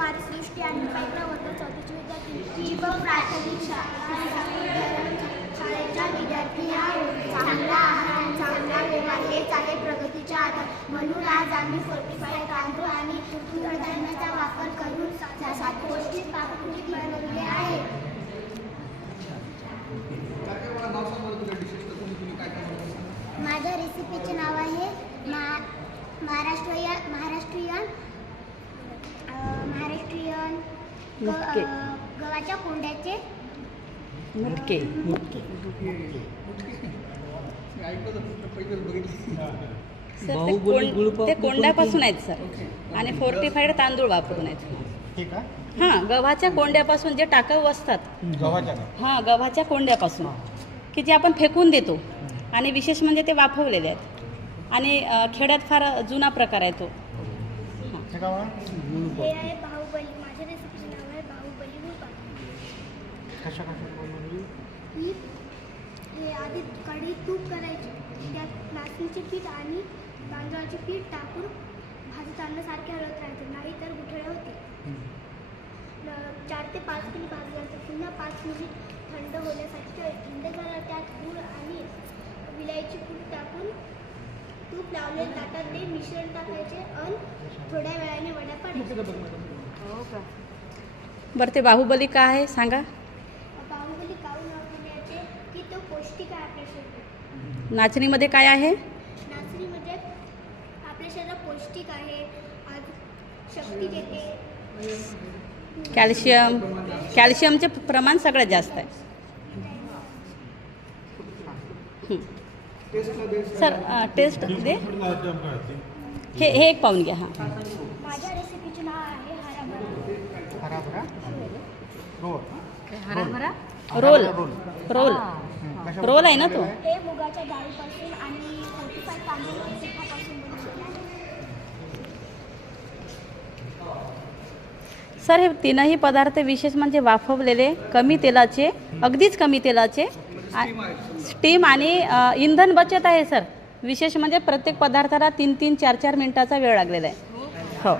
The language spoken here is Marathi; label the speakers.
Speaker 1: कुमारी सृष्टी आणि पहिला वर्ग चौथीची विद्यार्थी ही व प्राथमिक शाळेच्या विद्यार्थी चांगला आहार आणि चांगला व्यवहार हे चालेल प्रगतीच्या आधार. म्हणून आज आम्ही फोर्टीफाय तांदूळ आणि कडधान्याचा वापर करून सात पौष्टिक पाककृती बनवले आहे. माझ्या रेसिपीचे नाव आहे मा महाराष्ट्रीयन महाराष्ट्रीयन महाराष्ट्रीयन
Speaker 2: मुटके.
Speaker 1: गव्हाच्या कोंड्याचे.
Speaker 2: मुटके. सर ते कोंड ते कोंड्यापासून आहेत सर. आणि फोर्टिफाईड तांदूळ वापरून आहेत.
Speaker 3: ठीक आहे
Speaker 2: हां गव्हाच्या कोंड्यापासून जे टाकाऊ असतात? हां गव्हाच्या कोंड्यापासून. की जे आपण फेकून देतो. आणि विशेष म्हणजे ते वाफवलेले आहेत. आणि खेड्यात फार जुना प्रकार आहे तो.
Speaker 3: का बा?
Speaker 1: हे आहे बाहुबली माझ्या रेसिपीचे नाव आहे बाहुबली गुळपाट
Speaker 3: कशा कशा बनवली?
Speaker 1: ही हे आधी कढी तूप करायची त्यात नाचणीचे पीठ आणि तांदळाचे पीठ टाकून भाजताना सारखे हलवत राहायचे नाही तर गुठळे होते चार ते पाच मिनिट भाजल्यानंतर पुन्हा पाच मिनिट थंड होण्यासाठी. थंड झाल्यावर त्यात गूळ आणि विलायची पूड टाकून तूप लावले ताटात ते मिश्रण टाकायचे आणि थोड्या वेळाने वड्या पाडायच्या
Speaker 2: बरं ते बाहुबली का आहे सांगा?
Speaker 1: बाहुबली काऊन वापरण्याचे की तो पौष्टिक आहे आपल्या शरीरात.
Speaker 2: नाचणीमध्ये काय आहे?
Speaker 1: नाचणीमध्ये आपल्या शरीरात पौष्टिक आहे. आज शक्ती देते.
Speaker 2: कॅल्शियम कॅल्शियमचे प्रमाण सगळ्यात जास्त आहे. हं. सर टेस्ट दे. हे हे एक पाहून घ्या हां.
Speaker 1: माझ्या रेसिपीचे नाव आहे हराभरा.
Speaker 3: हराभरा? रोल.
Speaker 2: रोल.
Speaker 3: रोल.
Speaker 2: आहे ना तो?
Speaker 1: हे मुगाच्या डाळीपासून आणि फोर्टीफाय तांदूळ
Speaker 2: सर हे तीनही पदार्थ विशेष म्हणजे वाफवलेले कमी तेलाचे अगदीच कमी तेलाचे स्टीम आणि इंधन बचत आहे सर. विशेष म्हणजे प्रत्येक पदार्थाला तीन तीन चार चार मिनिटाचा वेळ लागलेला आहे. हो.